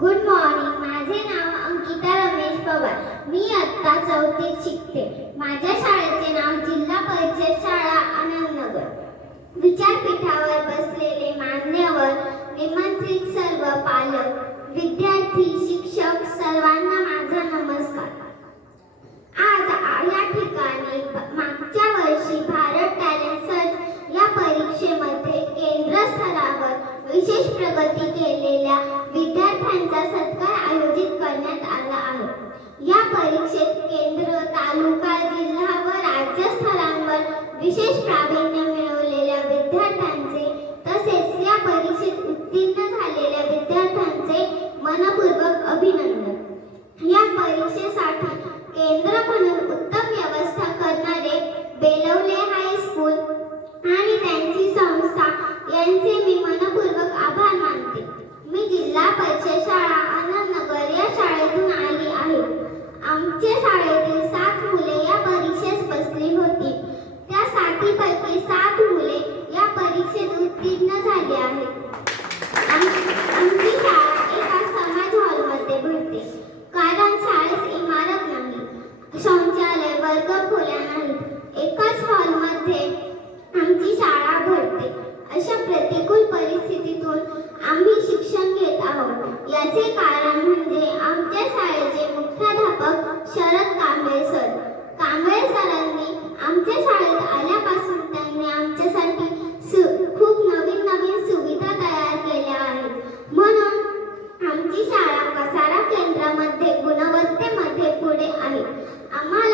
Good morning. माझे नाव अंकिता रमेश पवार. मी इयत्ता 4थीत शिकते. माझ्या शाळेचे नाव जिल्हा परिषद शाळा आनंदनगर. विद्यापीठावर बसलेले मान्यवर, निमंत्रित सर्व पालक, विद्यार्थी, शिक्षक सर्वांना माझा नमस्कार. आज या ठिकाणी मागच्या वर्षी भारत टॅलेंट सर्च या परीक्षेमध्ये केंद्र स्तरावर विशेष प्रगती केलेल्या विद्यार्थ्यांचा सत्कार आयोजित करण्यात आला आहे. या परीक्षेत केंद्र, तालुका, जिल्हा व राज्य स्तरांवर विशेष प्रावीण्य मिळवलेल्या विद्यार्थ्यांचे तसेच या परीक्षेत उत्तीर्ण झालेल्या विद्यार्थ्यांचे मनपूर्वक अभिनंदन. या परीक्षेसाठी केंद्र म्हणून उत्तम व्यवस्था करणारे बेलवले हायस्कूल आणि त्यांची संस्था यांचे मी मनपूर्वक आभार मानते. मी जिल्हा परिषद शाळा आनंदनगर या शाळेतून आली आहे. आमच्या शाळेतील 7 मुले या परीक्षेस बसली होती. त्या 7 पैकी 7 मुले या परीक्षेत उत्तीर्ण झाली आहेत. आमची शाळा एका समाज हॉलमध्ये भरते, कारण शाळेत इमारत नाही, शौचालय, वर्गखोल्या नाहीत. एकाच हॉलमध्ये आमची शाळा भरते. अशा प्रतिकूल परिस्थितीतून आम्ही शिक्षण घेत आहोत. याचे कारण म्हणजे आमच्या शाळेचे मुख्याध्यापक शरद कांबळे सर. कांबळे सरांनी आमच्या शाळेत आल्यापासून त्यांनी आमच्यासाठी खूप नवीन सुविधा तयार केल्या आहेत. म्हणून आमची शाळा कसारा केंद्रामध्ये गुणवत्तेमध्ये पुढे आहे. आम्हाला